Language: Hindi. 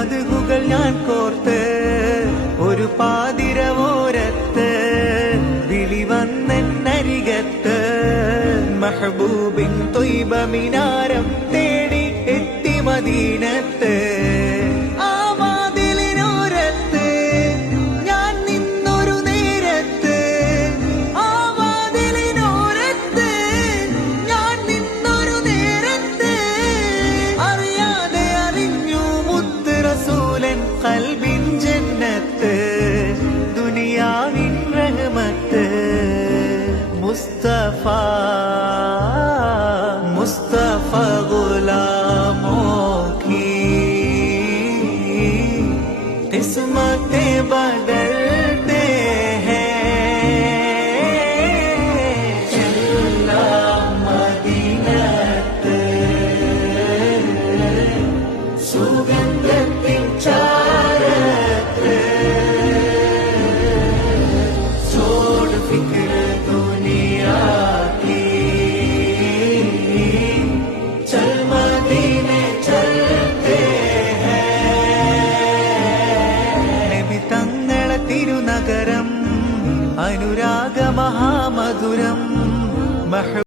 മധുകൾ ഞാൻ കോർത്ത് ഒരു പാതിരവോരത്ത് വിളി വന്നെന്നരികത്ത്. മഹബൂബിൻ തൊയ്ബ മിനാരം തേടി എത്തി മദീനത്ത്. kalbin cennette Dünyavin rahmette Mustafa Mustafa गुलामों की किस्मतें बदल सुगन्धतिं च തിരുനഗരം അനുരാഗ മഹാമധുരം മഹ